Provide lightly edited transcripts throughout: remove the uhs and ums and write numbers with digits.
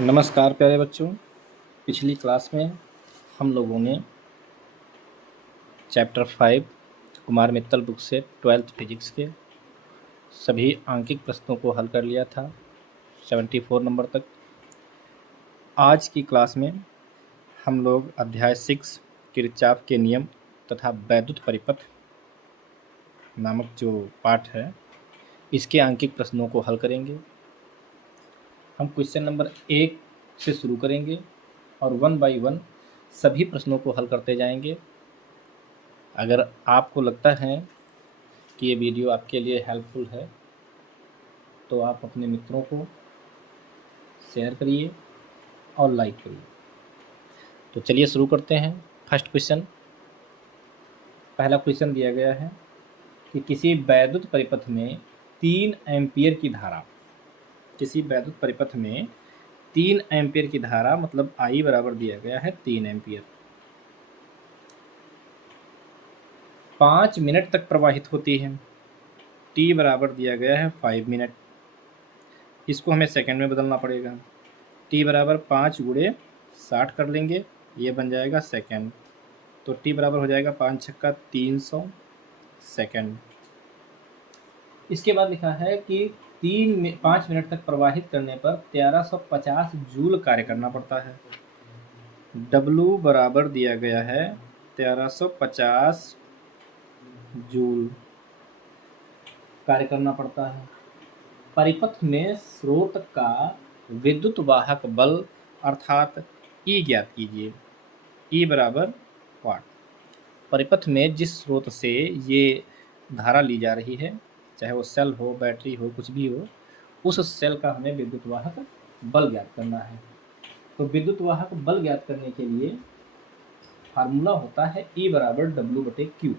नमस्कार प्यारे बच्चों। पिछली क्लास में हम लोगों ने चैप्टर 5 कुमार मित्तल बुक से 12th फिजिक्स के सभी आंकिक प्रश्नों को हल कर लिया था 74 नंबर तक। आज की क्लास में हम लोग अध्याय 6 किरचॉफ के नियम तथा वैद्युत परिपथ नामक जो पाठ है इसके आंकिक प्रश्नों को हल करेंगे। हम क्वेश्चन नंबर 1 से शुरू करेंगे और 1 बाय 1 सभी प्रश्नों को हल करते जाएंगे। अगर आपको लगता है कि ये वीडियो आपके लिए हेल्पफुल है तो आप अपने मित्रों को शेयर करिए और लाइक करिए। तो चलिए शुरू करते हैं। फर्स्ट क्वेश्चन, पहला क्वेश्चन दिया गया है कि किसी वैद्युत परिपथ में 3 एम्पीयर की धारा, किसी वैद्युत परिपथ में 3 एम्पीयर की धारा मतलब I बराबर दिया गया है 3 एम्पीयर 5 मिनट तक प्रवाहित होती है। T बराबर दिया गया है 5 मिनट। इसको हमें सेकंड में बदलना पड़ेगा। T बराबर 5 गुणे 60 कर लेंगे, ये बन जाएगा सेकंड। तो T बराबर हो जाएगा 5 छक्का 300 सेकंड। इसके बाद लिखा है कि 5 मिनट तक प्रवाहित करने पर 1350 जूल कार्य करना पड़ता है। W बराबर दिया गया है 1350 जूल कार्य करना पड़ता है। परिपथ में स्रोत का विद्युत वाहक बल अर्थात E ज्ञात कीजिए। E बराबर वाट। परिपथ में जिस स्रोत से ये धारा ली जा रही है, चाहे वो सेल हो, बैटरी हो, कुछ भी हो, उस सेल का हमें विद्युत वाहक बल ज्ञात करना है। तो विद्युत वाहक बल ज्ञात करने के लिए फार्मूला होता है E बराबर W/Q।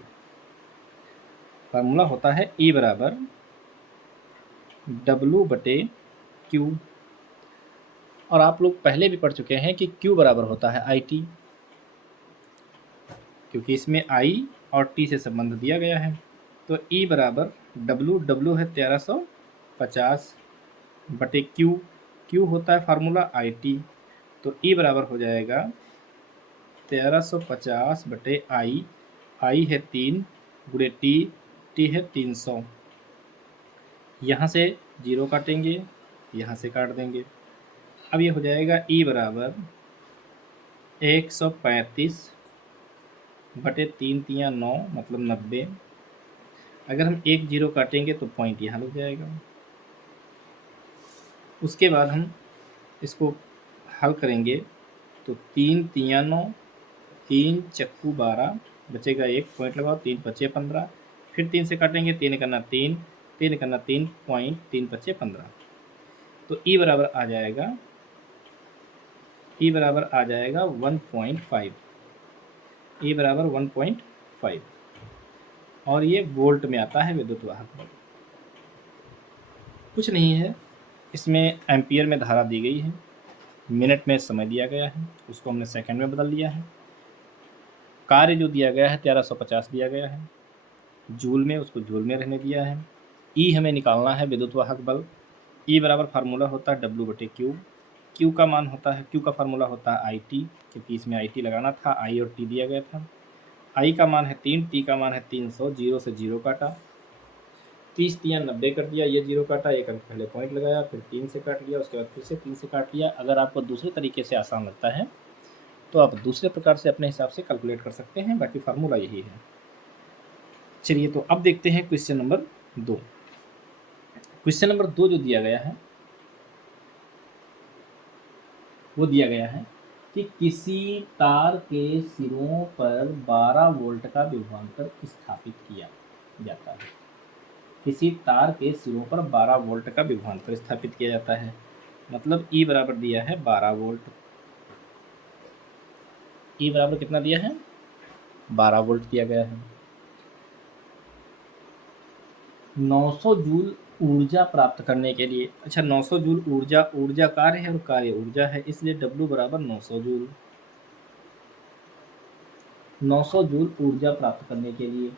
फार्मूला होता है E बराबर W/Q। और आप लोग पहले भी पढ़ चुके हैं कि Q बराबर होता है IT, क्योंकि इसमें I और T से संबंध दिया गया है। तो E बराबर W है 1350 बटे Q होता है फार्मूला IT। तो E बराबर हो जाएगा 1350 बटे I है 3 गुणे T है 300। यहाँ से 0 काटेंगे, यहाँ से काट देंगे। अब ये हो जाएगा E बराबर 135 बटे 3 तियाँ 9 मतलब 90। अगर हम 1 0 काटेंगे तो पॉइंट यहाँ लग जाएगा। उसके बाद हम इसको हल करेंगे तो 3 तियाँ 9, 3 चक्कू 12, बचेगा 1, पॉइंट लगाओ, 3 पचे 15, फिर 3 से काटेंगे, 3 करना 3, 3 करना 3, पॉइंट 3 पचे 15। तो E बराबर आ जाएगा 1.5। E बराबर 1.5 और ये वोल्ट में आता है विद्युत वाहक बल। कुछ नहीं है, इसमें एम्पियर में धारा दी गई है, मिनट में समय दिया गया है, उसको हमने सेकंड में बदल लिया है। कार्य जो दिया गया है 1350 दिया गया है, जूल में उसको जूल में रहने दिया है। E हमें निकालना है विद्युत वाहक बल। E बराबर फार्मूला होता है W/Q। Q का मान होता है, Q का फार्मूला होता है IT, क्योंकि इसमें IT लगाना था, I और T दिया गया था। I का मान है 3, T का मान है 300, 0 से 0 काटा, 30 तियाँ 90 कर दिया, ये 0 काटा, एक अंक पहले पॉइंट लगाया, फिर 3 से काट लिया, उसके बाद फिर से 3 से काट लिया। अगर आपको दूसरे तरीके से आसान लगता है तो आप दूसरे प्रकार से अपने हिसाब से कैलकुलेट कर सकते हैं, बाकी फार्मूला यही है। चलिए, तो अब देखते हैं क्वेश्चन नंबर 2। क्वेश्चन नंबर 2 जो दिया गया है वो दिया गया है कि किसी तार के सिरों पर 12 वोल्ट का विभवांतर स्थापित किया जाता है। किसी तार के सिरों पर 12 वोल्ट का विभवांतर स्थापित किया जाता है, मतलब E बराबर दिया है 12 वोल्ट। E बराबर कितना दिया है? 12 वोल्ट दिया गया है। 900 जूल ऊर्जा प्राप्त करने के लिए, अच्छा 900 जूल ऊर्जा कार्य है और कार्य ऊर्जा है, इसलिए W बराबर 900 जूल। 900 जूल ऊर्जा प्राप्त करने के लिए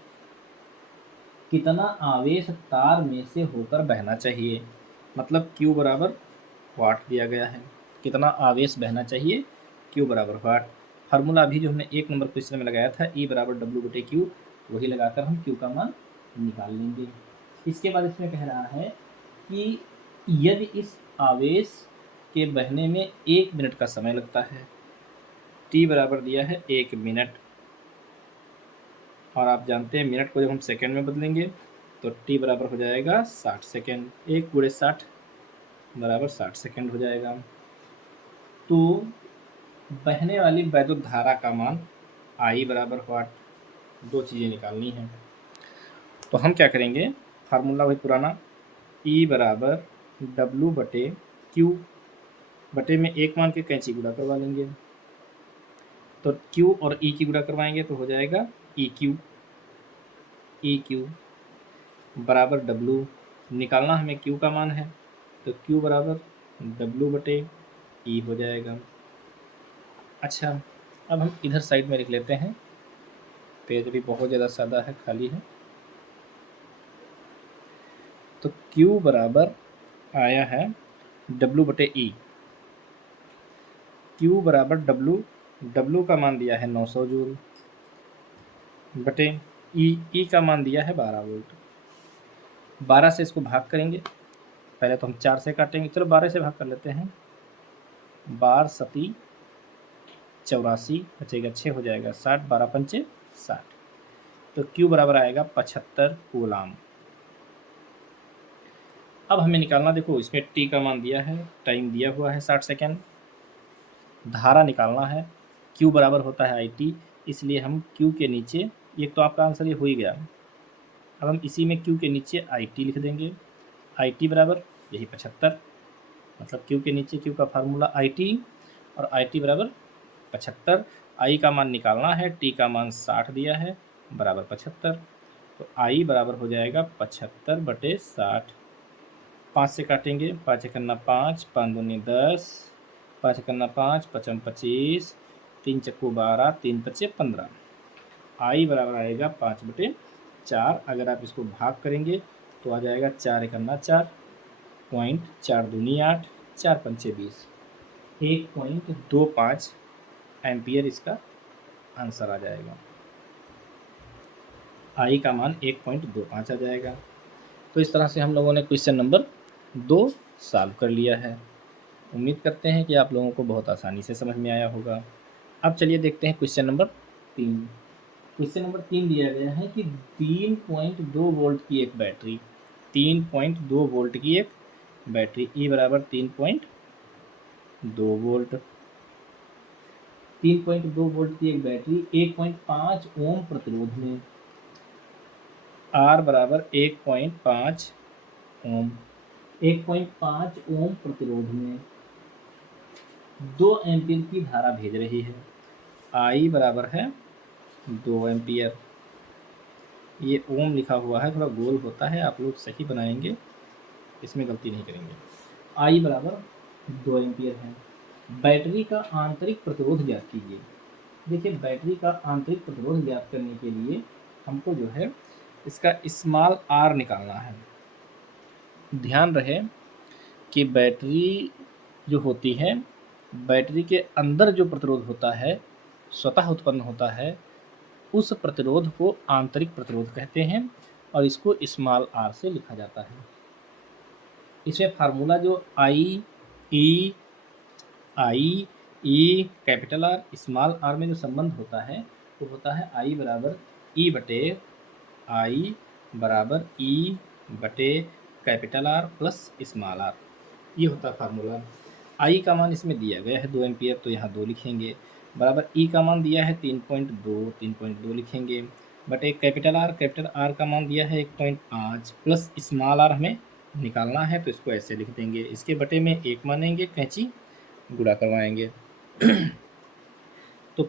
कितना आवेश तार में से होकर बहना चाहिए, मतलब Q बराबर वाट दिया गया है। कितना आवेश बहना चाहिए, Q बराबर वाट। फार्मूला अभी जो हमने 1 नंबर क्वेश्चन में लगाया था, E बराबर W/Q, वही लगाकर हम Q का मान निकाल लेंगे। इसके बाद इसमें कह रहा है कि यदि इस आवेश के बहने में 1 मिनट का समय लगता है, T बराबर दिया है 1 मिनट, और आप जानते हैं मिनट को जब हम सेकंड में बदलेंगे तो T बराबर हो जाएगा 60 सेकंड। 1 × 60 बराबर 60 सेकंड हो जाएगा। तो बहने वाली वैद्युत धारा का मान I बराबर वाट, दो चीज़ें निकालनी हैं। तो हम क्या करेंगे, फार्मूला वही पुराना, E बराबर W/Q, बटे में 1 मान के कैंची गुणा करवा लेंगे, तो Q और E की गुणा करवाएंगे तो हो जाएगा EQ बराबर W, निकालना हमें Q का मान है, तो Q बराबर W/E हो जाएगा। अच्छा, अब हम इधर साइड में लिख लेते हैं, पेज भी बहुत ज़्यादा सादा है, खाली है। तो Q बराबर आया है W/E, Q बराबर W का मान दिया है 900 जूल, बटे E का मान दिया है 12 वोल्ट। 12 से इसको भाग करेंगे, पहले तो हम 4 से काटेंगे, चलो 12 से भाग कर लेते हैं। 12 सती 84 बचेगा 6 हो जाएगा 60, 12 पंचे 60, तो Q बराबर आएगा 75 कूलाम। अब हमें निकालना, देखो इसमें T का मान दिया है, टाइम दिया हुआ है 60 सेकेंड, धारा निकालना है, Q बराबर होता है IT, इसलिए हम Q के नीचे, एक तो आपका आंसर ये हो ही गया, अब हम इसी में Q के नीचे IT लिख देंगे। IT बराबर यही 75, मतलब Q के नीचे Q का फार्मूला IT, और IT बराबर 75। I का मान निकालना है, T का मान 60 दिया है, बराबर 75, तो I बराबर हो जाएगा 75/60। 5 से काटेंगे, 5 एकन्ना 5, 5 दूनी 10, 5 एकन्ना 5, 5 25, 3 चक्कू 12, 3 पच्चे 15। I बराबर आएगा 5/4। अगर आप इसको भाग करेंगे तो आ जाएगा 4 एकन्ना 4, पॉइंट 4 दूनी 8, 4 पंचे 20, 1.25 एम्पियर इसका आंसर आ जाएगा। I का मान 1.25 आ जाएगा। तो इस तरह से हम लोगों ने क्वेश्चन नंबर 2 सॉल्व कर लिया है। उम्मीद करते हैं कि आप लोगों को बहुत आसानी से समझ में आया होगा। अब चलिए देखते हैं क्वेश्चन नंबर 3। क्वेश्चन नंबर 3 दिया गया है कि 3.2 वोल्ट की एक बैटरी, 3.2 वोल्ट की एक बैटरी, E बराबर 3.2 वोल्ट, 3.2 वोल्ट की एक बैटरी 1.5 ओम प्रतिरोध में, R बराबर 1.5 ओम, 1.5 ओम प्रतिरोध में 2 एम्पीयर की धारा भेज रही है। I बराबर है 2 एम्पीयर। ये ओम लिखा हुआ है, थोड़ा गोल होता है, आप लोग सही बनाएंगे, इसमें गलती नहीं करेंगे। I बराबर 2 एम्पीयर है। बैटरी का आंतरिक प्रतिरोध ज्ञात कीजिए। देखिए, बैटरी का आंतरिक प्रतिरोध ज्ञात करने के लिए हमको जो है इसका स्मॉल r निकालना है। ध्यान रहे कि बैटरी जो होती है, बैटरी के अंदर जो प्रतिरोध होता है, स्वतः उत्पन्न होता है, उस प्रतिरोध को आंतरिक प्रतिरोध कहते हैं, और इसको स्मॉल r से लिखा जाता है। इसमें फार्मूला जो I E capital R small r में जो संबंध होता है वो होता है I बराबर E बटे capital R plus small r, ये होता है फार्मूला। I का मान इसमें दिया गया है 2 एम्पीयर, तो यहाँ 2 लिखेंगे, बराबर E का मान दिया है 3.2 लिखेंगे, बटे कैपिटल R का मान दिया है 1.5 प्लस स्मॉल r हमें निकालना है, तो इसको ऐसे लिख देंगे, इसके बटे में 1 मानेंगे, कैंची गुणा करवाएंगे। तो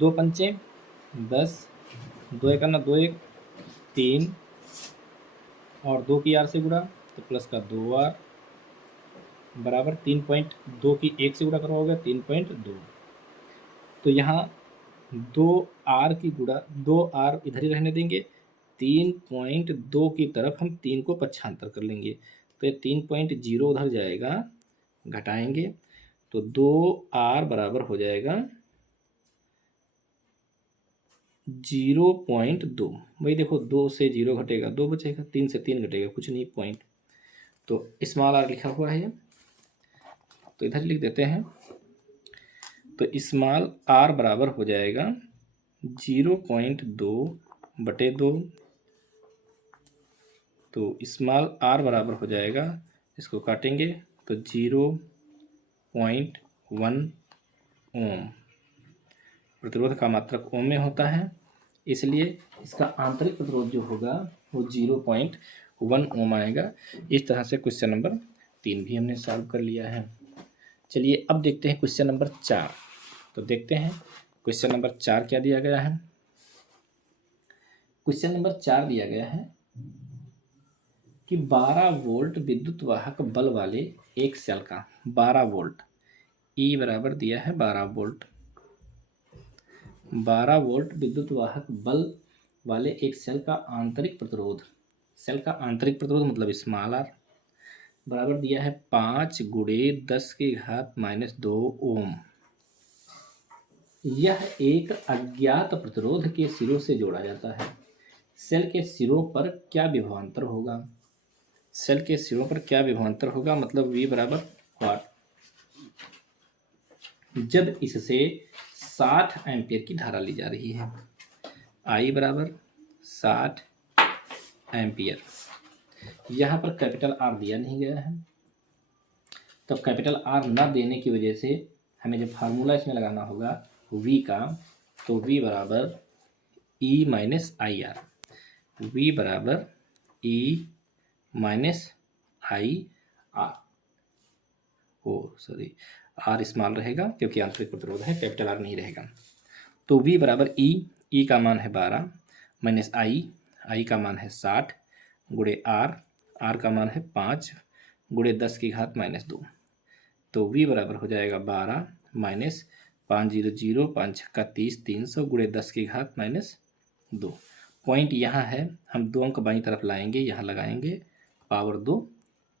2 पंचे 10, 2 एकन्ना 2 1, 3 और 2 की R से गुणा, तो प्लस का 2R बराबर 3.2 की 1 से गुणा करवाओगे 3.2, तो यहाँ 2R की गुणा, 2R इधर ही रहने देंगे, 3.2 की तरफ हम 3 को पक्षांतर कर लेंगे, तो ये 3.0 उधर जाएगा, घटाएंगे, तो 2R बराबर हो जाएगा 0.2। भाई देखो 2 से 0 घटेगा 2 बचेगा, 3 से 3 घटेगा कुछ नहीं पॉइंट, तो स्मॉल आर लिखा हुआ है, तो इधर लिख देते हैं। तो स्मॉल आर बराबर हो जाएगा 0.2/2। तो स्मॉल आर बराबर हो जाएगा, इसको काटेंगे तो 0.1 ओम। प्रतिरोध का मात्रक ओम में होता है, इसलिए इसका आंतरिक प्रतिरोध जो होगा वो 0.1 ओम आएगा। इस तरह से क्वेश्चन नंबर 3 भी हमने सॉल्व कर लिया है। चलिए अब देखते हैं क्वेश्चन नंबर 4। तो देखते हैं क्वेश्चन नंबर 4 क्या दिया गया है। क्वेश्चन नंबर 4 दिया गया है कि 12 वोल्ट विद्युत वाहक बल वाले एक सेल का 12 वोल्ट ई बराबर दिया है 12 वोल्ट। 12 वोल्ट विद्युत वाहक बल वाले एक सेल का आंतरिक प्रतिरोध, सेल का आंतरिक प्रतिरोध मतलब स्मॉल आर बराबर दिया है 5 × 10⁻² ओम। यह एक अज्ञात प्रतिरोध के सिरों से जोड़ा जाता है। सेल के सिरों पर क्या विभवांतर होगा? सेल के सिरों पर क्या विभवांतर होगा मतलब V बराबर वाट, जब इससे 60 एम्पियर की धारा ली जा रही है। I बराबर 60 एम्पियर। यहाँ पर कैपिटल R दिया नहीं गया है, तो कैपिटल R न देने की वजह से हमें जब फार्मूला इसमें लगाना होगा V का, तो V बराबर E - IR। V बराबर E - IR। R स्मॉल रहेगा क्योंकि आंतरिक प्रतिरोध है, कैपिटल R नहीं रहेगा। तो V बराबर E का मान है 12 माइनस I का मान है 60 गुणे R का मान है 5 × 10⁻²। तो V बराबर हो जाएगा 12 माइनस 500 5 छक्का 30 300 × 10⁻²। पॉइंट यहाँ है, हम 2 अंक बाईं तरफ लाएंगे, यहाँ लगाएंगे, पावर 2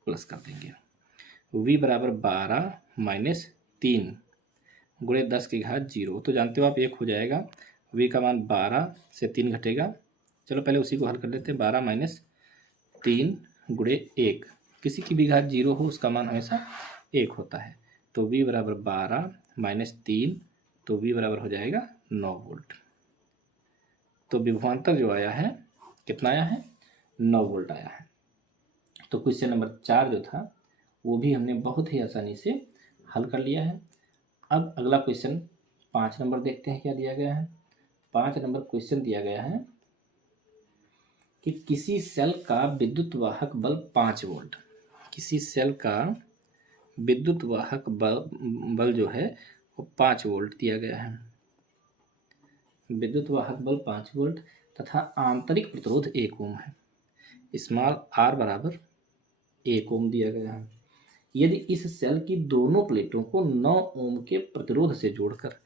प्लस कर देंगे। V बराबर 12 माइनस 3 × 10⁻0। तो जानते हो आप 1 हो जाएगा। V का मान 12 से 3 घटेगा, चलो पहले उसी को हल कर लेते हैं। 12 माइनस 3 × 1, किसी की भी घात 0 हो उसका मान हमेशा 1 होता है। तो V बराबर 12 माइनस 3, तो V बराबर हो जाएगा 9 वोल्ट। तो विभवांतर जो आया है कितना आया है? 9 वोल्ट आया है। तो क्वेश्चन नंबर 4 जो था वो भी हमने बहुत ही आसानी से हल कर लिया है। अब अगला क्वेश्चन 5 नंबर देखते हैं क्या दिया गया है। 5 नंबर क्वेश्चन दिया गया है कि किसी सेल का विद्युत वाहक बल 5 वोल्ट, किसी सेल का विद्युत वाहक बल जो है वो 5 वोल्ट दिया गया है। विद्युत वाहक बल 5 वोल्ट तथा आंतरिक प्रतिरोध 1 ओम है। स्मॉल आर बराबर 1 ओम दिया गया है। यदि इस सेल की दोनों प्लेटों को 9 ओम के प्रतिरोध से जोड़कर,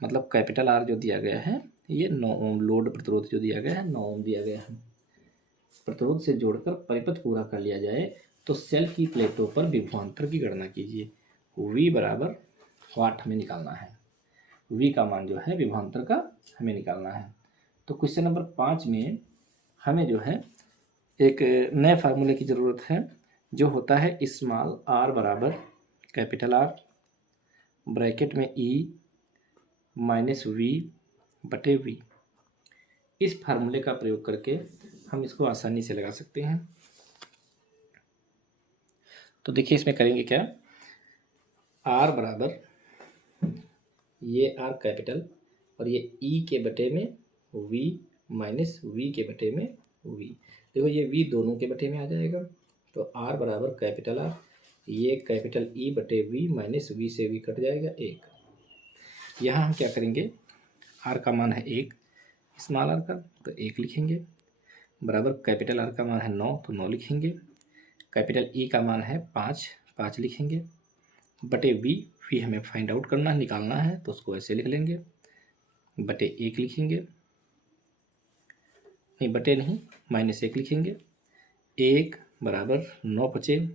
मतलब कैपिटल आर जो दिया गया है ये 9 ओम, लोड प्रतिरोध जो दिया गया है 9 ओम दिया गया है, प्रतिरोध से जोड़कर परिपथ पूरा कर लिया जाए तो सेल की प्लेटों पर विभवांतर की गणना कीजिए। V बराबर वाट हमें निकालना है। V का मान जो है विभवांतर का हमें निकालना है। तो क्वेश्चन नंबर 5 में हमें जो है एक नए फार्मूले की ज़रूरत है, जो होता है स्मॉल आर बराबर कैपिटल आर ब्रैकेट में E माइनस V/V। इस फार्मूले का प्रयोग करके हम इसको आसानी से लगा सकते हैं। तो देखिए इसमें करेंगे क्या, R बराबर ये R कैपिटल और ये E के बटे में V माइनस V के बटे में V। देखो ये V दोनों के बटे में आ जाएगा, तो R बराबर कैपिटल R, ये कैपिटल E बटे V माइनस V से V कट जाएगा 1। यहाँ हम क्या करेंगे, R का मान है 1 स्मॉल r का, तो 1 लिखेंगे, बराबर कैपिटल R का मान है 9 तो 9 लिखेंगे, कैपिटल E का मान है 5 लिखेंगे, बटे V हमें फाइंड आउट करना है, निकालना है, तो उसको ऐसे लिख लेंगे, बटे 1 लिखेंगे, नहीं बटे नहीं -1 लिखेंगे। 1 बराबर 9 ×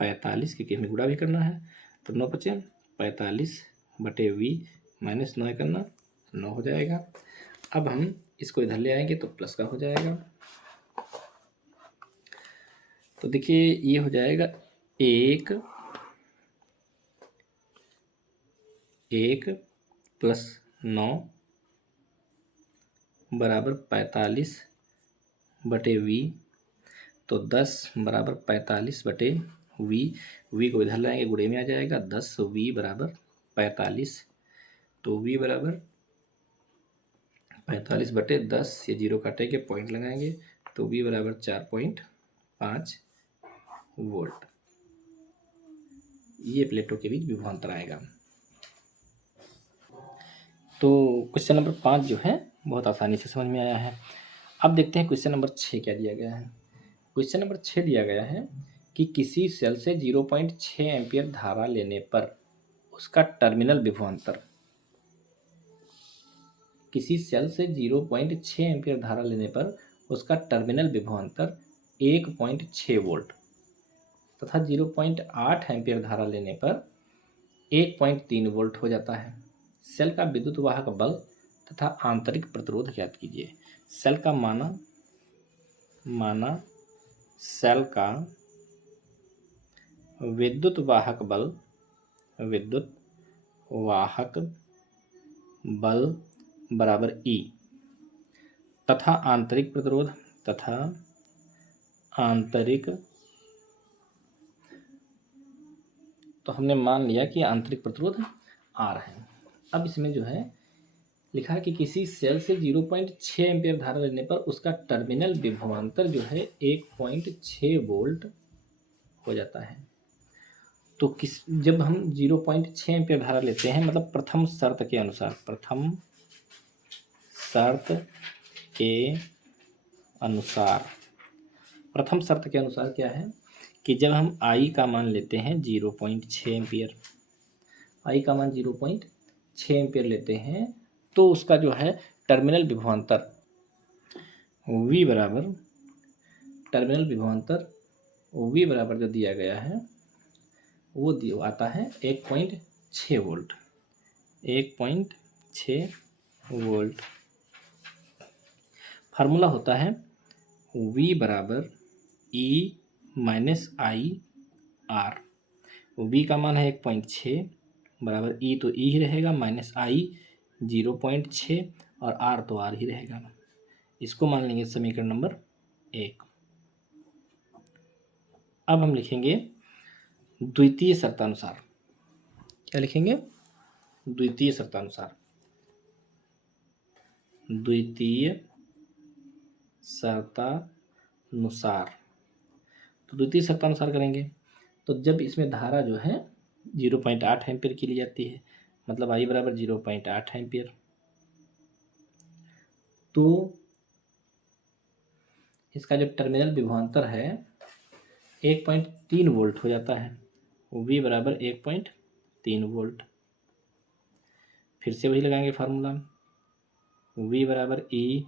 5 = 45 क्योंकि हमें गुणा भी करना है, तो 9 बचे 45/v माइनस 9 करना 9 हो जाएगा। अब हम इसको इधर ले आएंगे तो प्लस का हो जाएगा। तो देखिए ये हो जाएगा 1 प्लस 9 बराबर 45/v। तो 10 बराबर 45/v। v को इधर लाएंगे गुणे में आ जाएगा 10v बराबर 45। तो v बराबर 45/10, ये 0 काटेंगे पॉइंट लगाएंगे तो v बराबर 4.5 वोल्ट। ये प्लेटों के बीच विभवांतर आएगा। तो क्वेश्चन नंबर 5 जो है बहुत आसानी से समझ में आया है। अब देखते हैं क्वेश्चन नंबर 6 क्या दिया गया है। क्वेश्चन नंबर 6 दिया गया है कि किसी सेल से 0.6 एम्पियर धारा लेने पर उसका टर्मिनल विभवांतर, किसी सेल से 0.6 एम्पियर धारा लेने पर उसका टर्मिनल विभवांतर 1.6 वोल्ट तथा 0.8 एम्पियर धारा लेने पर 1.3 वोल्ट हो जाता है। सेल का विद्युत वाहक बल तथा आंतरिक प्रतिरोध ज्ञात कीजिए। सेल का माना सेल का विद्युत वाहक बल बराबर E तथा आंतरिक प्रतिरोध तो हमने मान लिया कि आंतरिक प्रतिरोध R है। अब इसमें जो है लिखा है कि किसी सेल से 0.6 एम्पियर धारा लेने पर उसका टर्मिनल विभवांतर जो है 1.6 वोल्ट हो जाता है। तो जब हम 0.6 एम्पियर धारा लेते हैं, मतलब प्रथम शर्त के अनुसार क्या है कि जब हम I का मान लेते हैं 0.6 एम्पियर, I का मान 0.6 एम्पियर लेते हैं तो उसका जो है टर्मिनल विभवांतर V बराबर जो दिया गया है वो आता है 1.6 वोल्ट। 1.6 वोल्ट फार्मूला होता है V बराबर E minus I R. V का मान है 1.6 बराबर E तो E ही रहेगा, माइनस I 0.6 और R तो R ही रहेगा। इसको मान लेंगे समीकरण नंबर 1। अब हम लिखेंगे द्वितीय शर्तानुसार। क्या लिखेंगे? द्वितीय शर्तानुसार। तो द्वितीय शर्तानुसार करेंगे तो जब इसमें धारा जो है 0.8 एम्पियर की ली जाती है, मतलब I बराबर 0.8 एम्पियर, तो इसका जो टर्मिनल विभवांतर है 1.3 वोल्ट हो जाता है। V बराबर 1.3 वोल्ट। फिर से वही लगाएंगे फार्मूला, V बराबर E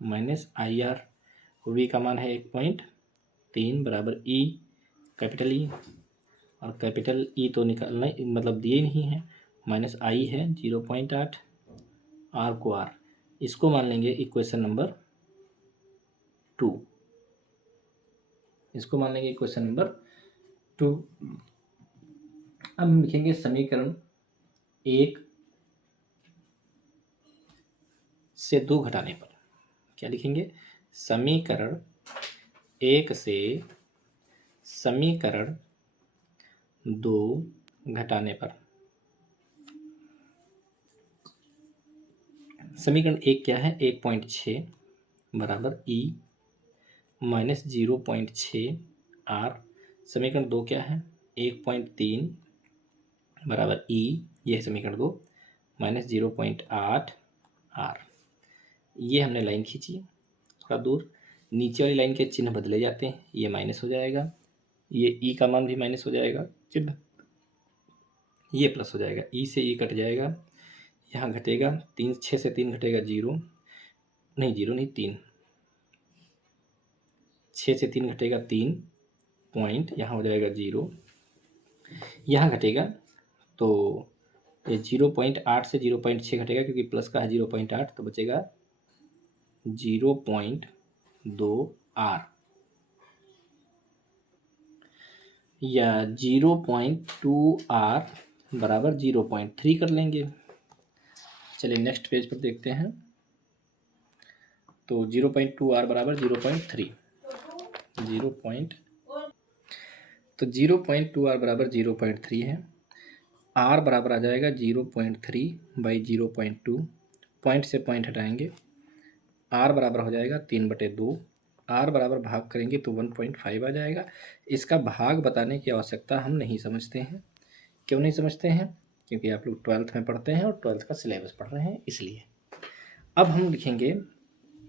minus I R. V का मान है 1.3 बराबर E कैपिटल E, और कैपिटल E तो निकालना मतलब दिए नहीं है, माइनस I है 0.8, R को R। इसको मान लेंगे इक्वेशन नंबर 2। इसको मान लेंगे इक्वेशन नंबर 2। अब हम लिखेंगे समीकरण 1 से 2 घटाने पर। क्या लिखेंगे? समीकरण 1 से समीकरण 2 घटाने पर। समीकरण 1 क्या है? 1.6 बराबर E माइनस 0.6 R। समीकरण 2 क्या है? 1.3 बराबर E, यह है समीकरण 2, माइनस 0.8 R। ये हमने लाइन खींची थोड़ा दूर, नीचे वाली लाइन के चिन्ह बदले जाते हैं, ये माइनस हो जाएगा, ये E का मान भी माइनस हो जाएगा चिन्ह, ये प्लस हो जाएगा, E से E कट जाएगा, यहाँ घटेगा 3, 6 से 3 घटेगा 0 नहीं 3, 6 से 3 घटेगा 3 पॉइंट, यहाँ हो जाएगा 0, यहाँ घटेगा तो ये 0.8 से 0.6 घटेगा क्योंकि प्लस का है 0.8, तो बचेगा 0.2 R या 0.2 R बराबर 0.3 कर लेंगे। चलिए नेक्स्ट पेज पर देखते हैं। तो 0.2 R बराबर 0.3 तो 0.2 R बराबर 0.3 है। R बराबर आ जाएगा 0.3 बाई 0.2, पॉइंट से पॉइंट हटाएंगे, R बराबर हो जाएगा 3/2। R बराबर भाग करेंगे तो 1.5 आ जाएगा। इसका भाग बताने की आवश्यकता हम नहीं समझते हैं। क्यों नहीं समझते हैं? क्योंकि आप लोग 12th में पढ़ते हैं और 12th का सिलेबस पढ़ रहे हैं, इसलिए। अब हम लिखेंगे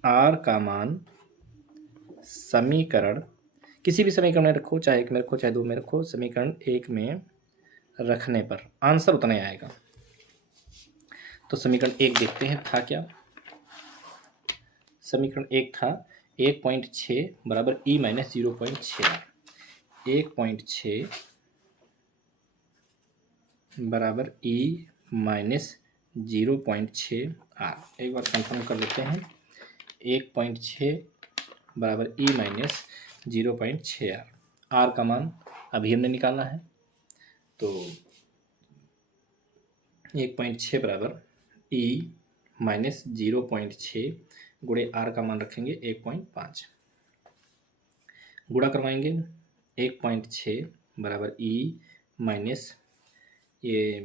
R का मान समीकरण, किसी भी समीकरण में रखो, चाहे 1 में रखो चाहे 2 में रखो, समीकरण 1 में रखने पर आंसर उतना ही आएगा। तो समीकरण 1 देखते हैं था क्या। समीकरण 1 था 1.6 बराबर E माइनस 0.6। 1.6 बराबर E माइनस 0.6 R। एक बार कंफर्म कर लेते हैं। 1.6 बराबर E माइनस 0.6 R। R का मान अभी हमने निकालना है, तो 1.6 बराबर E माइनस 0.6 गुणे R का मान रखेंगे 1.5, गुणा करवाएंगे। 1.6 बराबर E माइनस ये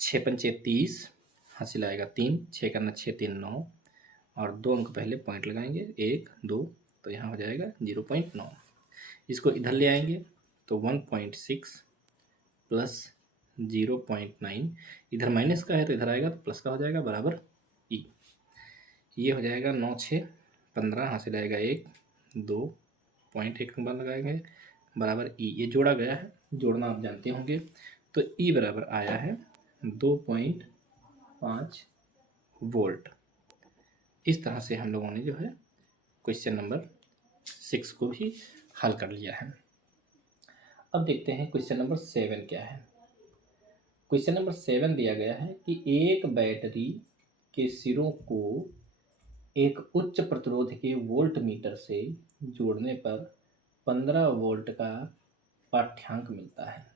6×5 30, हासिल आएगा 3, 6 करना 6 3 9, और 2 अंक पहले पॉइंट लगाएंगे 1 2, तो यहाँ हो जाएगा 0.9। इसको इधर ले आएंगे तो 1.6 प्लस 0.9, इधर माइनस का है तो इधर आएगा तो प्लस का हो जाएगा, बराबर E। ये हो जाएगा 9 6 15, हासिल आएगा 1 2, पॉइंट 1 नंबर लगाएंगे, बराबर E। ये जोड़ा गया है, जोड़ना आप जानते होंगे। तो E बराबर आया है 2.5 वोल्ट। इस तरह से हम लोगों ने जो है क्वेश्चन नंबर 6 को भी हल कर लिया है। अब देखते हैं क्वेश्चन नंबर 7 क्या है। क्वेश्चन नंबर 7 दिया गया है कि एक बैटरी के सिरों को एक उच्च प्रतिरोध के वोल्ट मीटर से जोड़ने पर 15 वोल्ट का पाठ्यांक मिलता है।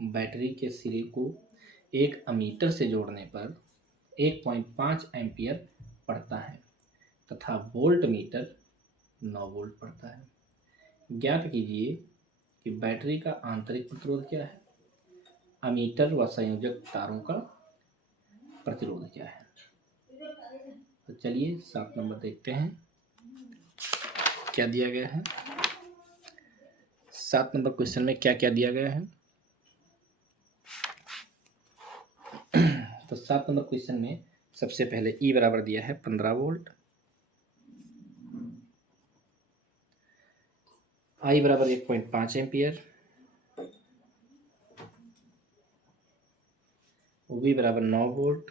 बैटरी के सिरे को एक अमीटर से जोड़ने पर 1.5 एम्पियर पड़ता है तथा वोल्ट मीटर 9 वोल्ट पड़ता है। ज्ञात कीजिए कि बैटरी का आंतरिक प्रतिरोध क्या है, अमीटर व संयोजक तारों का प्रतिरोध क्या है। तो चलिए 7 नंबर देखते हैं क्या दिया गया है। 7 नंबर क्वेश्चन में क्या क्या दिया गया है। तो 7 नंबर क्वेश्चन में सबसे पहले E बराबर दिया है 15 वोल्ट, I बराबर 1.5 एम्पियर, V बराबर 9 वोल्ट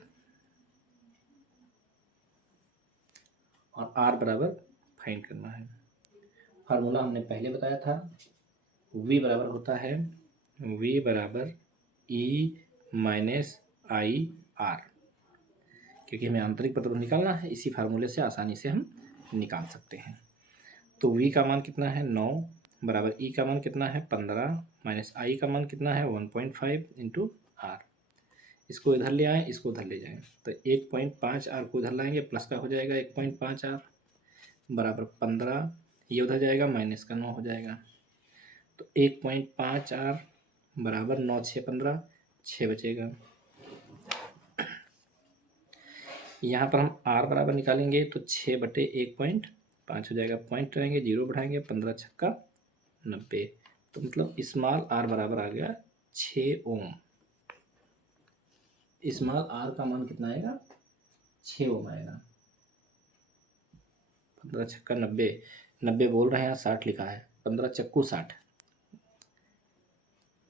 और R बराबर फाइंड करना है। फार्मूला हमने पहले बताया था, V बराबर होता है V बराबर E माइनस आई आर, क्योंकि हमें आंतरिक प्रतिरोध निकालना है, इसी फार्मूले से आसानी से हम निकाल सकते हैं। तो V का मान कितना है 9 बराबर E का मान कितना है 15 माइनस I का मान कितना है 1.5 इंटू R। इसको इधर ले आएँ, इसको उधर ले जाएँ, तो 1.5 R को इधर लाएंगे, प्लस का हो जाएगा 1.5 R बराबर 15, ये उधर जाएगा माइनस का 9 हो जाएगा। तो 1.5 R बराबर 9 6 15, 6 बचेगा। यहाँ पर हम R बराबर निकालेंगे तो 6/1.5 हो जाएगा, पॉइंट रहेंगे, 0 बढ़ाएंगे, 15 छक्का 90, तो मतलब स्मॉल r बराबर आ गया 6 ओम। स्मॉल r का मान कितना आएगा 6 ओम आएगा। 15 छक्का 90, 90 बोल रहे हैं, 60 लिखा है, 15 चक्कू 60,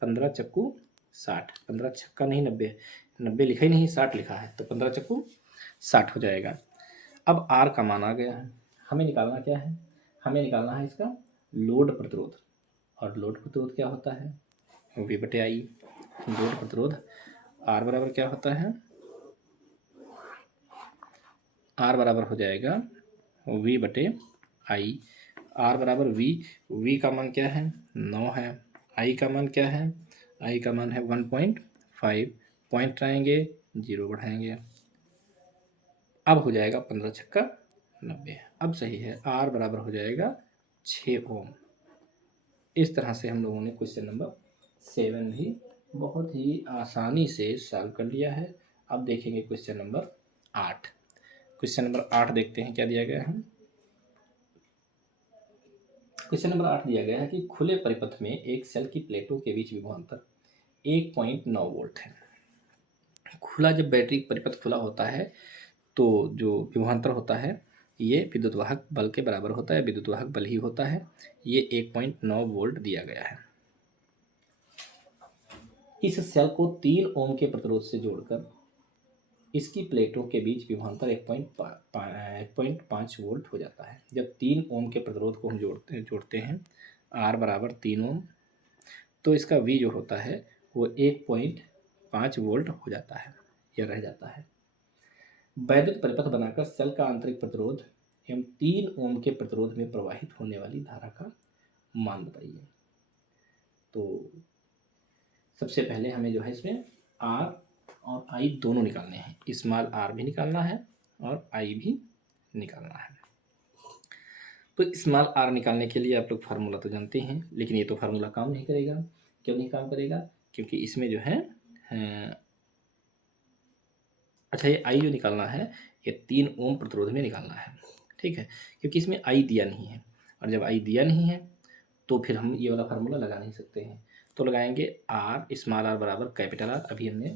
15 चक्कू 60, 15 छक्का नहीं 90, 90 लिखा ही नहीं, 60 लिखा है, तो 15 चक्कू 60 हो जाएगा। अब R का मान आ गया है, हमें निकालना क्या है, हमें निकालना है इसका लोड प्रतिरोध। और लोड प्रतिरोध क्या होता है V/I। लोड प्रतिरोध आर बराबर क्या होता है, आर बराबर हो जाएगा वी बटे आई। आर बराबर वी का मान क्या है 9 है, आई का मान क्या है, आई का मान है 1.5, पॉइंट लाएंगे 0 बढ़ाएंगे, अब हो जाएगा 15 छक्का 90। अब सही है, आर बराबर हो जाएगा 6 ओम। इस तरह से हम लोगों ने क्वेश्चन नंबर 7 भी बहुत ही आसानी से सॉल्व कर लिया है। अब देखेंगे क्वेश्चन नंबर 8। क्वेश्चन नंबर 8 देखते हैं क्या दिया गया है। क्वेश्चन नंबर 8 दिया गया है कि खुले परिपथ में एक सेल की प्लेटों के बीच विभवांतर 1.9 वोल्ट है। खुला, जब बैटरी परिपथ खुला होता है तो जो विभवांतर होता है ये विद्युत वाहक बल के बराबर होता है, विद्युत वाहक बल ही होता है। ये 1.9 वोल्ट दिया गया है। इस सेल को 3 ओम के प्रतिरोध से जोड़कर इसकी प्लेटों के बीच विभवांतर 1.5 वोल्ट हो जाता है। जब 3 ओम के प्रतिरोध को हम जोड़ते हैं आर बराबर 3 ओम, तो इसका वी जो होता है वो 1.5 वोल्ट हो जाता है या रह जाता है। वैद्युत परिपथ बनाकर सेल का आंतरिक प्रतिरोध एवं 3 ओम के प्रतिरोध में प्रवाहित होने वाली धारा का मान बताइए। तो सबसे पहले हमें जो है इसमें आर और आई दोनों निकालने हैं, स्मॉल आर भी निकालना है और आई भी निकालना है। तो स्मॉल आर निकालने के लिए आप लोग फार्मूला तो जानते हैं, लेकिन ये तो फार्मूला काम नहीं करेगा। क्यों नहीं काम करेगा? क्योंकि इसमें जो है अच्छा, ये आई जो निकालना है ये 3 ओम प्रतिरोध में निकालना है, ठीक है, क्योंकि इसमें आई दिया नहीं है, और जब आई दिया नहीं है तो फिर हम ये वाला फार्मूला लगा नहीं सकते हैं। तो लगाएंगे आर, स्मॉल आर बराबर कैपिटल आर। अभी हमने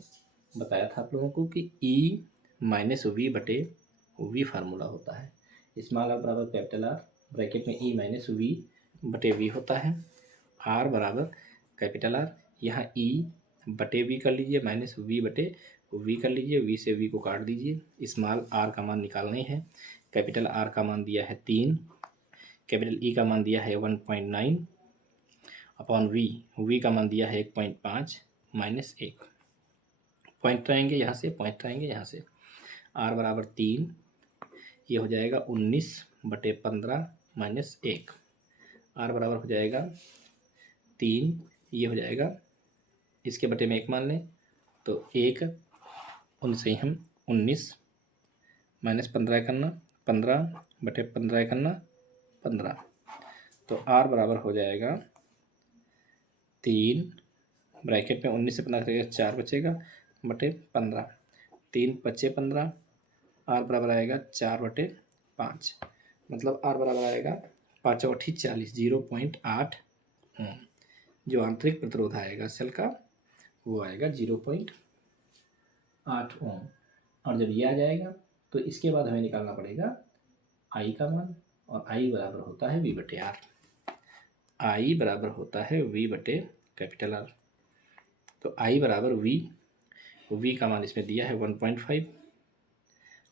बताया था आप लोगों को कि ई माइनस वी बटे वी फार्मूला होता है। स्मॉल आर बराबर कैपिटल आर, ब्रैकेट में ई माइनस वी बटे वी होता है। आर बराबर कैपिटल आर, यहाँ ई बटे वी कर लीजिए, माइनस वी बटे वी कर लीजिए, वी से वी को काट दीजिए। स्मॉल आर का मान निकालने हैं। कैपिटल आर का मान दिया है 3, कैपिटल ई का मान दिया है 1.9 अपॉन वी का मान दिया है 1.5 माइनस 1, पॉइंट रहेंगे यहाँ से, पॉइंट रहेंगे यहाँ से। आर बराबर 3, ये हो जाएगा 19 बटे 15 माइनस 1। आर बराबर हो जाएगा 3, ये हो जाएगा, इसके बटे में 1 मान लें तो 1, उनसे ही हम 19 माइनस 15 करना, 15 बटे 15 करना 15। तो आर बराबर हो जाएगा 3, ब्रैकेट में 19 से 15 करेगा 4 बचेगा बटे 15, 3 बचे 15, आर बराबर आएगा 4 बटे 5, मतलब आर बराबर आएगा 5 और 40, 0.8 ओम। जो आंतरिक प्रतिरोध आएगा सेल का वो आएगा 0.8 ओम। और जब ये आ जाएगा तो इसके बाद हमें निकालना पड़ेगा आई का मान, और आई बराबर होता है वी बटे आर। आई बराबर होता है वी बटे कैपिटल आर। तो आई बराबर वी का मान इसमें दिया है 1.5,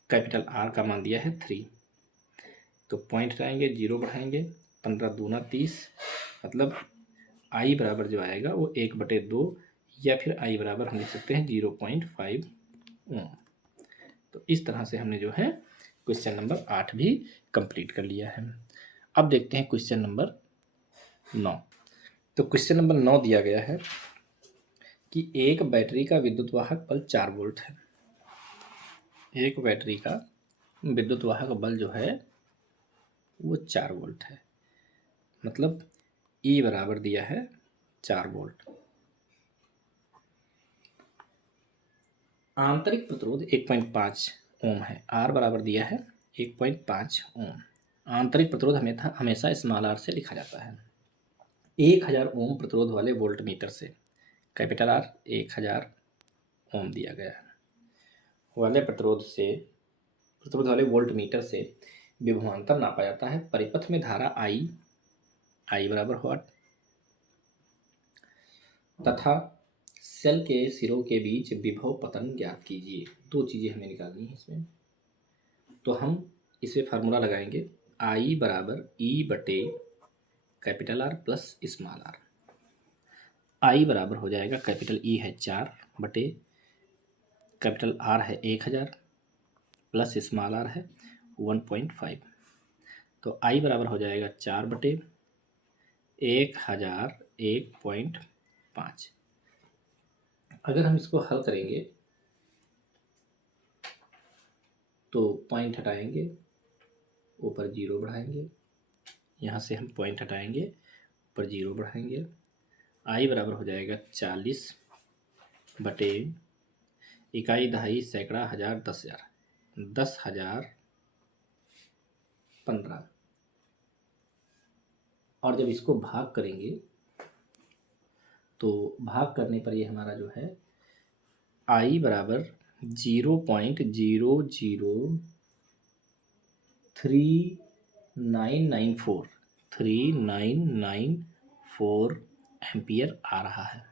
कैपिटल आर का मान दिया है 3। तो पॉइंट लाएंगे, 0 बढ़ाएंगे, 15 दूना 30, मतलब आई बराबर जो आएगा वो 1/2, या फिर आई बराबर हम लिख सकते हैं 0.5 ओम। तो इस तरह से हमने जो है क्वेश्चन नंबर 8 भी कंप्लीट कर लिया है। अब देखते हैं क्वेश्चन नंबर 9। तो क्वेश्चन नंबर 9 दिया गया है कि एक बैटरी का विद्युत वाहक बल 4 वोल्ट है। एक बैटरी का विद्युत वाहक बल जो है वो 4 वोल्ट है, मतलब ई बराबर दिया है 4 वोल्ट। आंतरिक प्रतिरोध 1.5 ओम है, आर बराबर दिया है 1.5 ओम। आंतरिक प्रतिरोध हमेशा स्मॉल आर से लिखा जाता है। 1000 ओम प्रतिरोध वाले वोल्ट मीटर से, कैपिटल आर 1000 ओम दिया गया है, वाले प्रतिरोध वाले वोल्ट मीटर से विभवांतर नापा जाता है। परिपथ में धारा आई बराबर वाट तथा सेल के सिरों के बीच विभव पतन ज्ञात कीजिए। 2 चीज़ें हमें निकालनी है इसमें, तो हम इसे फार्मूला लगाएंगे आई बराबर ई बटे capital R plus small R. I बराबर हो जाएगा, कैपिटल ई है 4 बटे कैपिटल आर है 1000 प्लस स्मॉल आर है 1.5, तो आई बराबर हो जाएगा 4/1000 1.5। अगर हम इसको हल करेंगे तो पॉइंट हटाएंगे, ऊपर 0 बढ़ाएंगे, यहाँ से हम पॉइंट हटाएंगे, ऊपर 0 बढ़ाएंगे, आई बराबर हो जाएगा 40/, इकाई दहाई सैकड़ा हज़ार 10,000, 10,000 15। और जब इसको भाग करेंगे तो भाग करने पर ये हमारा जो है आई बराबर 0.0039994 एम्पियर आ रहा है,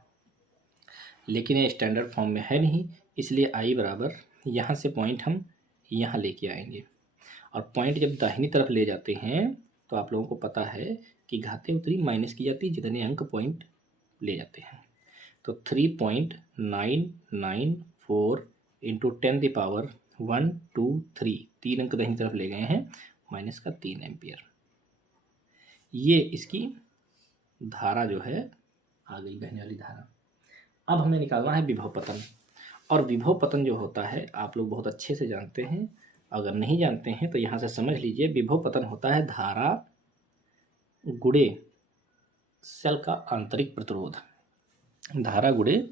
लेकिन ये स्टैंडर्ड फॉर्म में है नहीं, इसलिए आई बराबर यहाँ से पॉइंट हम यहाँ लेके आएंगे, और पॉइंट जब दाहिनी तरफ ले जाते हैं तो आप लोगों को पता है कि घाते उत्तरी माइनस की जाती है जितने अंक पॉइंट ले जाते हैं। तो 3.994 इंटू 10⁻123, 3 अंक दाहिनी तरफ ले गए हैं, माइनस का 3 एम्पियर। ये इसकी धारा जो है आ गई, बहने वाली धारा। अब हमें निकालना है विभव पतन, और विभव पतन जो होता है आप लोग बहुत अच्छे से जानते हैं, अगर नहीं जानते हैं तो यहाँ से समझ लीजिए। विभव पतन होता है धारा गुणे सेल का आंतरिक प्रतिरोध, धारा गुणे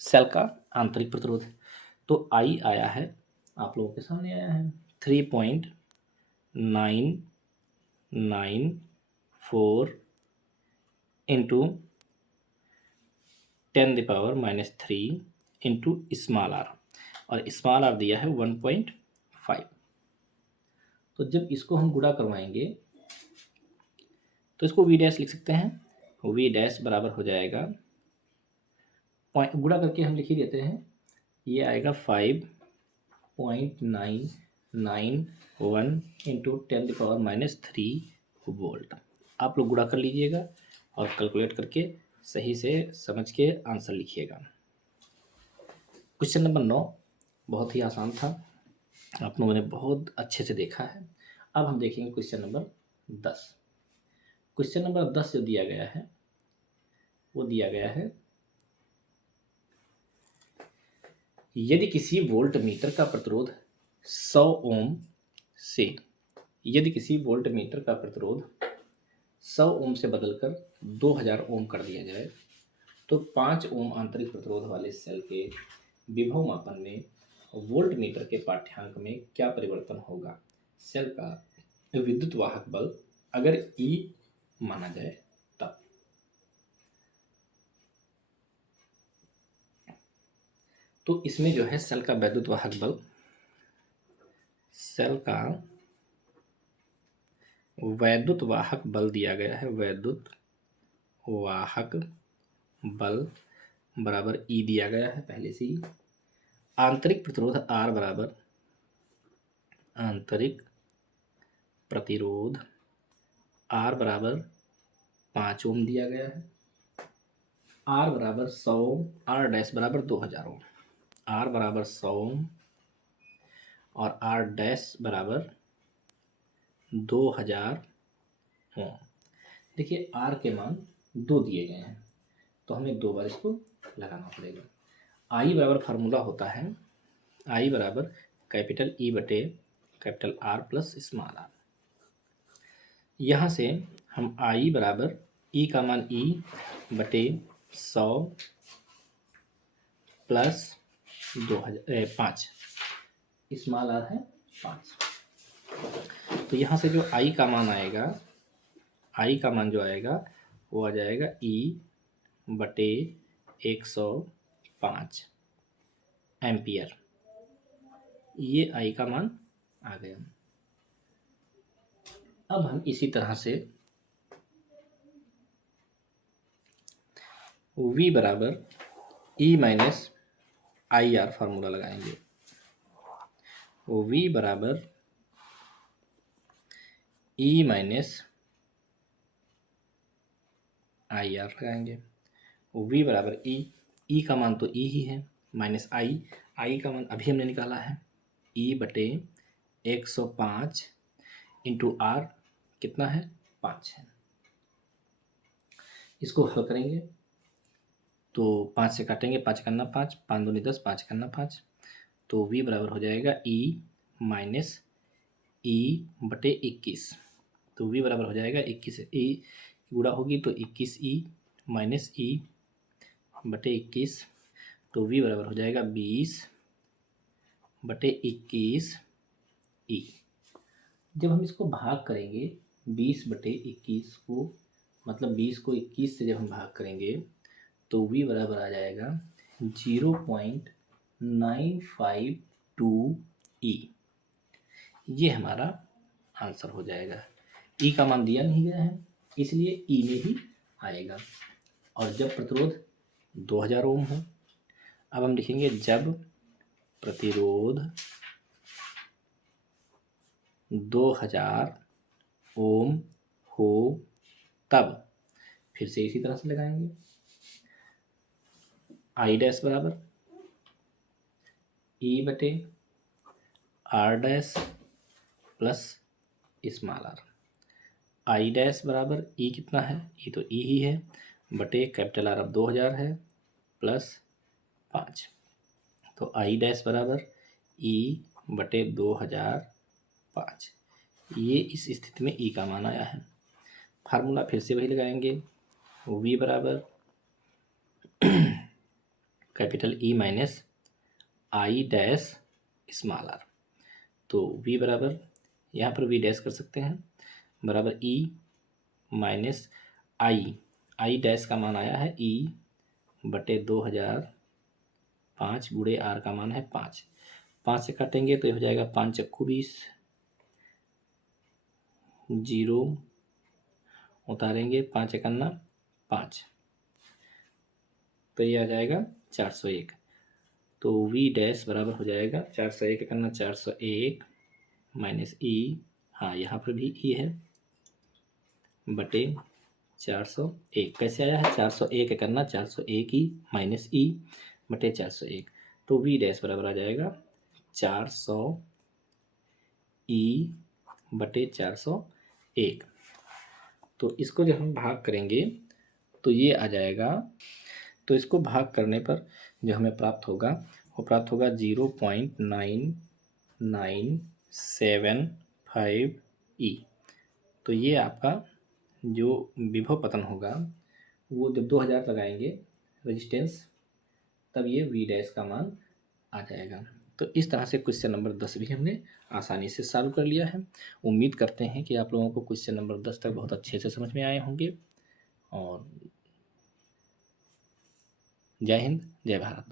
सेल का आंतरिक प्रतिरोध। तो आई आया है, आप लोगों के सामने आया है 3.994 इंटू 10⁻³ इंटू स्मॉल आर, और स्मॉल आर दिया है 1.5। तो जब इसको हम गुणा करवाएंगे तो इसको वी डैश लिख सकते हैं, वी डैश बराबर हो जाएगा, गुणा करके हम लिख ही देते हैं, ये आएगा 5.991 इंटू 10⁻³ वोल्ट। आप लोग गुणा कर लीजिएगा और कैलकुलेट करके सही से समझ के आंसर लिखिएगा। क्वेश्चन नंबर 9 बहुत ही आसान था, आप लोगों ने बहुत अच्छे से देखा है। अब हम देखेंगे क्वेश्चन नंबर 10। क्वेश्चन नंबर 10 जो दिया गया है वो दिया गया है, यदि किसी वोल्ट मीटर का प्रतिरोध 100 ओम से, यदि किसी वोल्ट मीटर का प्रतिरोध 100 ओम से बदलकर 2000 ओम कर दिया जाए तो 5 ओम आंतरिक प्रतिरोध वाले सेल के विभव मापन में वोल्ट मीटर के पाठ्यांक में क्या परिवर्तन होगा। सेल का विद्युत वाहक बल अगर E माना जाए तब। तो इसमें जो है सेल का वैद्युत वाहक बल, सेल का वैद्युत वाहक बल दिया गया है, वैद्युत वाहक बल बराबर E दिया गया है पहले से ही। आंतरिक प्रतिरोध R बराबर, आंतरिक प्रतिरोध R बराबर 5 ओम दिया गया है, R बराबर 100 ओम, R डैश बराबर 2000 ओम, R बराबर 100 ओम और R डैश बराबर 2000 ओम। देखिए R के मान 2 दिए गए हैं तो हमें 2 बार इसको लगाना पड़ेगा। आई बराबर फार्मूला होता है, आई बराबर कैपिटल E बटे capital R plus small R. यहाँ से हम आई बराबर E का मान E बटे 100 प्लस 5, स्मॉल आर है 5। तो यहाँ से जो आई का मान आएगा, आई का मान जो आएगा वो आ जाएगा E बटे 105 एम्पियर, ये आई का मान आ गया। अब हम इसी तरह से V बराबर E minus I R formula लगाएंगे। V बराबर E माइनस आई आर लगाएंगे। V बराबर E, E का मान तो E ही है, माइनस आई का मान अभी हमने निकाला है ई बटे 105 इंटू आर कितना है 5 है। इसको हल करेंगे तो 5 से काटेंगे, 5 करना 5, 5 दूनी 10, 5 करना 5, तो v बराबर हो जाएगा ई माइनस ई बटे 21। तो v बराबर हो जाएगा 21, ई गुणा होगी तो 21 ई माइनस ई बटे 21, तो v बराबर हो जाएगा 20 बटे 21 ई। जब हम इसको भाग करेंगे 20 बटे 21 को, मतलब 20 को 21 से जब हम भाग करेंगे तो v बराबर आ जाएगा 0.952 ई। ये हमारा आंसर हो जाएगा। ई का मान दिया नहीं गया है इसलिए ई में ही आएगा। और जब प्रतिरोध 2000 ओम हो, अब हम लिखेंगे जब प्रतिरोध 2000 ओम हो तब, फिर से इसी तरह से लगाएंगे आई डैश बराबर ई बटे R dash plus small R. I dash बराबर ई कितना है, ई तो ई ही है, बटे कैपिटल आर अब 2000 है प्लस 5, तो आई डैश बराबर ई बटे 2005। ये इस स्थिति में ई का मान आया है। फार्मूला फिर से वही लगाएंगे, वी बराबर capital E minus I dash small R. तो v बराबर यहाँ पर v डैश कर सकते हैं, बराबर e माइनस आई डैश का मान आया है e बटे 2005 गुड़े r का मान है 5। 5 से काटेंगे तो ये हो जाएगा 5 चक्कू 20, 0 उतारेंगे 5 एकन्ना 5, तो ये आ जाएगा 401। तो v डैश बराबर हो जाएगा 401 एकन्ना 401 माइनस ई, हाँ यहाँ पर भी ई है, बटे 401। कैसे आया है 401 करना 401 ई माइनस ई बटे 401, तो v डैश बराबर आ जाएगा 400 ई बटे 401। तो इसको जब हम भाग करेंगे तो ये आ जाएगा, तो इसको भाग करने पर जो हमें प्राप्त होगा वो प्राप्त होगा 0.9975 ई। तो ये आपका जो विभव पतन होगा वो जब 2000 लगाएंगे रेजिस्टेंस, तब ये वी डैश का मान आ जाएगा। तो इस तरह से क्वेश्चन नंबर 10 भी हमने आसानी से सॉल्व कर लिया है। उम्मीद करते हैं कि आप लोगों को क्वेश्चन नंबर 10 तक बहुत अच्छे से समझ में आए होंगे। और जय हिंद, जय भारत।